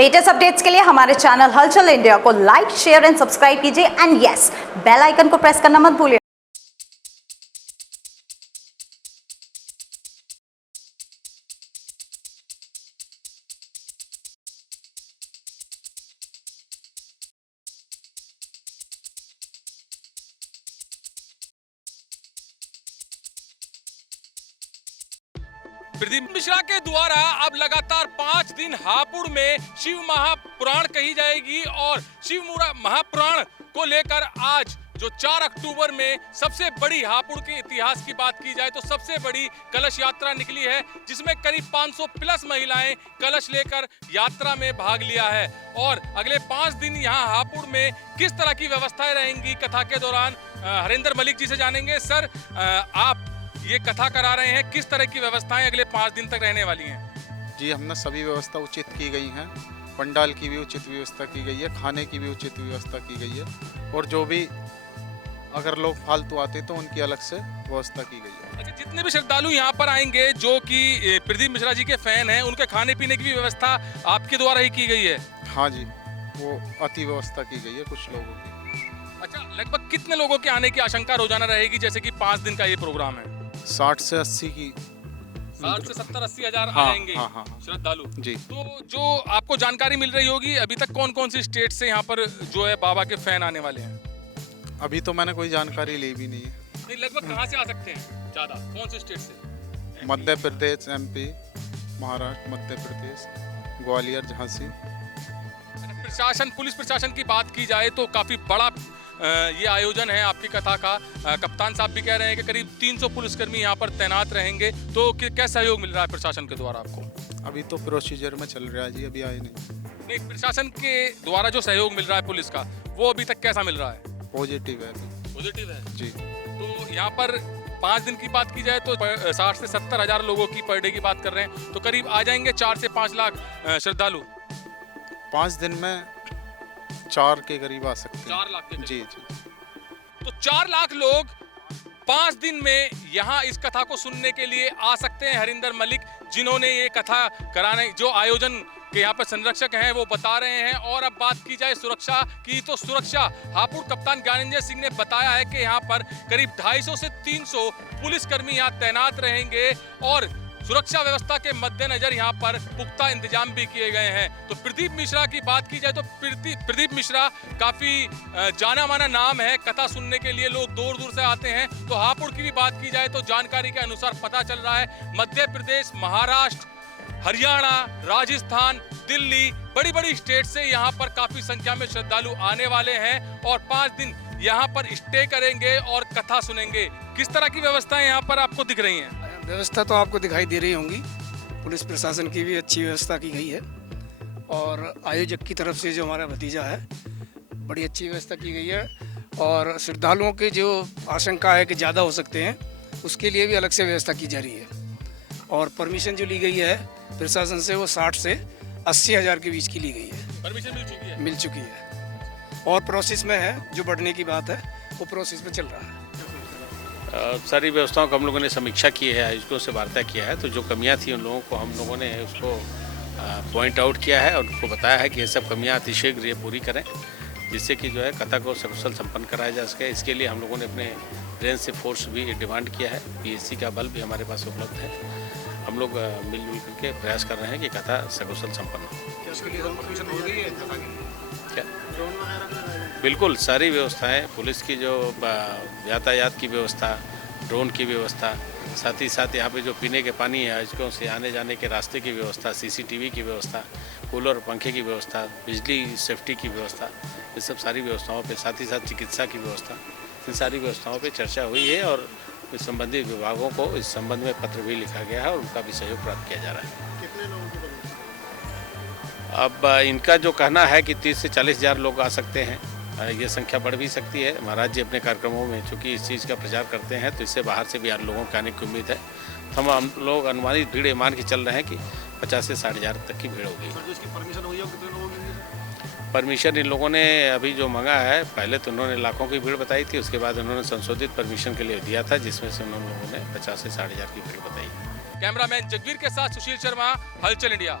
Latest updates के लिए हमारे चैनल हलचल इंडिया को लाइक, शेयर एंड सब्सक्राइब कीजिए एंड यस, बेल आइकन को प्रेस करना मत भूलिए। प्रदीप मिश्रा के द्वारा अब लगातार 5 दिन हापुड़ में शिव महापुराण कही जाएगी और शिव महापुराण को लेकर आज जो 4 अक्टूबर में सबसे बड़ी हापुड़ के इतिहास की बात की जाए तो सबसे बड़ी कलश यात्रा निकली है, जिसमें करीब 500 प्लस महिलाएं कलश लेकर यात्रा में भाग लिया है। और अगले 5 दिन यहाँ हापुड़ में किस तरह की व्यवस्थाएं रहेंगी कथा के दौरान हरिंदर मलिक जी से जानेंगे। सर, आप ये कथा करा रहे हैं, किस तरह की व्यवस्थाएं अगले 5 दिन तक रहने वाली हैं? जी, हमने सभी व्यवस्था उचित की गई हैं। पंडाल की भी उचित व्यवस्था की गई है, खाने की भी उचित व्यवस्था की गई है और जो भी अगर लोग फालतू आते तो उनकी अलग से व्यवस्था की गई है। अच्छा, जितने भी श्रद्धालु यहाँ पर आएंगे जो कि प्रदीप मिश्रा जी के फैन हैं, उनके खाने पीने की भी व्यवस्था आपके द्वारा ही की गई है? हाँ जी, वो अति व्यवस्था की गई है कुछ लोगों की। अच्छा, लगभग कितने लोगों के आने की आशंका रोजाना रहेगी, जैसे कि 5 दिन का ये प्रोग्राम है? 60 से 80 की 60 से 70-80 हजार हाँ, आएंगे हाँ। श्रद्धालु जी। तो जो आपको जानकारी मिल रही होगी अभी तक कौन कौन सी स्टेट से यहाँ पर जो है बाबा के फैन आने वाले हैं? अभी तो मैंने कोई जानकारी ली भी नहीं है। नहीं, लगभग कहाँ से आ सकते हैं ज्यादा, कौन सी स्टेट से? मध्य प्रदेश, MP, महाराष्ट्र, मध्य प्रदेश, ग्वालियर, झांसी। प्रशासन, पुलिस प्रशासन की बात की जाए तो काफी बड़ा ये आयोजन है आपकी कथा का। कप्तान साहब भी कह रहे हैं कि करीब 300 पुलिसकर्मी यहाँ पर तैनात रहेंगे, तो क्या सहयोग मिल रहा है प्रशासन के द्वारा आपको? अभी तो प्रोसीजर में चल रहा है जी, अभी आए नहीं। प्रशासन के द्वारा जो सहयोग मिल रहा है पुलिस का, वो अभी तक कैसा मिल रहा है? पॉजिटिव है। पॉजिटिव है जी। तो यहाँ पर 5 दिन की बात की जाए तो 60 से 70 हजार लोगों की पर डे की बात कर रहे हैं, तो करीब आ जाएंगे 4 से 5 लाख श्रद्धालु। 5 दिन में 4 के करीब आ सकते हैं। 4 लाख के करीब। जी। तो 4 लाख लोग 5 दिन में यहाँ इस कथा को सुनने के लिए आ सकते हैं। हरिंदर मलिक, जिन्होंने ये कथा कराने, जो आयोजन के यहाँ पर संरक्षक हैं, वो बता रहे हैं। और अब बात की जाए सुरक्षा की, तो सुरक्षा हापुड़ कप्तान ज्ञानेंद्र सिंह ने बताया है कि यहाँ पर करीब 250 से 300 पुलिसकर्मी यहाँ तैनात रहेंगे और सुरक्षा व्यवस्था के मद्देनजर यहाँ पर पुख्ता इंतजाम भी किए गए हैं। तो प्रदीप मिश्रा की बात की जाए तो प्रदीप मिश्रा काफी जाना माना नाम है, कथा सुनने के लिए लोग दूर दूर से आते हैं। तो हापुड़ की भी बात की जाए तो जानकारी के अनुसार पता चल रहा है मध्य प्रदेश, महाराष्ट्र, हरियाणा, राजस्थान, दिल्ली, बड़ी बड़ी स्टेट से यहाँ पर काफी संख्या में श्रद्धालु आने वाले हैं और 5 दिन यहाँ पर स्टे करेंगे और कथा सुनेंगे। किस तरह की व्यवस्थाएं यहाँ पर आपको दिख रही हैं? व्यवस्था तो आपको दिखाई दे रही होंगी, पुलिस प्रशासन की भी अच्छी व्यवस्था की गई है और आयोजक की तरफ से जो हमारा भतीजा है, बड़ी अच्छी व्यवस्था की गई है। और श्रद्धालुओं की जो आशंका है कि ज़्यादा हो सकते हैं, उसके लिए भी अलग से व्यवस्था की जा रही है। और परमिशन जो ली गई है प्रशासन से, वो 60 से 80 हज़ार के बीच की ली गई है। परमिशन मिल चुकी है और प्रोसेस में है, जो बढ़ने की बात है वो प्रोसेस में चल रहा है। सारी व्यवस्थाओं का हम लोगों ने समीक्षा की है, आयोजकों से वार्ता किया है, तो जो कमियां थी उन लोगों को हम लोगों ने उसको पॉइंट आउट किया है और उनको बताया है कि ये सब कमियां अतिशीघ्र ये पूरी करें, जिससे कि जो है कथा को सकुशल संपन्न कराया जा सके। इसके लिए हम लोगों ने अपने रेंज से फोर्स भी डिमांड किया है, PSC का बल भी हमारे पास उपलब्ध है। हम लोग मिलजुल करके प्रयास कर रहे हैं कि कथा सकुशल संपन्न हो। क्या? बिल्कुल, सारी व्यवस्थाएं, पुलिस की जो यातायात की व्यवस्था, ड्रोन की व्यवस्था, साथ ही साथ यहाँ पे जो पीने के पानी है, आयोजकों से आने जाने के रास्ते की व्यवस्था, CCTV की व्यवस्था, कूलर पंखे की व्यवस्था, बिजली सेफ्टी की व्यवस्था, ये सब सारी व्यवस्थाओं पे, साथ ही साथ चिकित्सा की व्यवस्था, इन सारी व्यवस्थाओं पे चर्चा हुई है और संबंधित विभागों को इस संबंध में पत्र भी लिखा गया है और उनका भी सहयोग प्राप्त किया जा रहा है। कितने लोगों की? अब इनका जो कहना है कि 30 से 40 हज़ार लोग आ सकते हैं, ये संख्या बढ़ भी सकती है। महाराज जी अपने कार्यक्रमों में चूँकि इस चीज़ का प्रचार करते हैं, तो इससे बाहर से भी लोगों के आने की उम्मीद है। तो हम लोग अनुमानित भीड़ मान के चल रहे हैं कि 50 से 60 हज़ार तक की भीड़ होगी। परमिशन इन लोगों ने अभी जो मांगा है, पहले तो उन्होंने लाखों की भीड़ बताई थी, उसके बाद उन्होंने संशोधित परमिशन के लिए दिया था, जिसमें से उन लोगों ने 50 से 60 हज़ार की भीड़ बताई। कैमरामैन जगवीर के साथ सुशील शर्मा, हलचल इंडिया।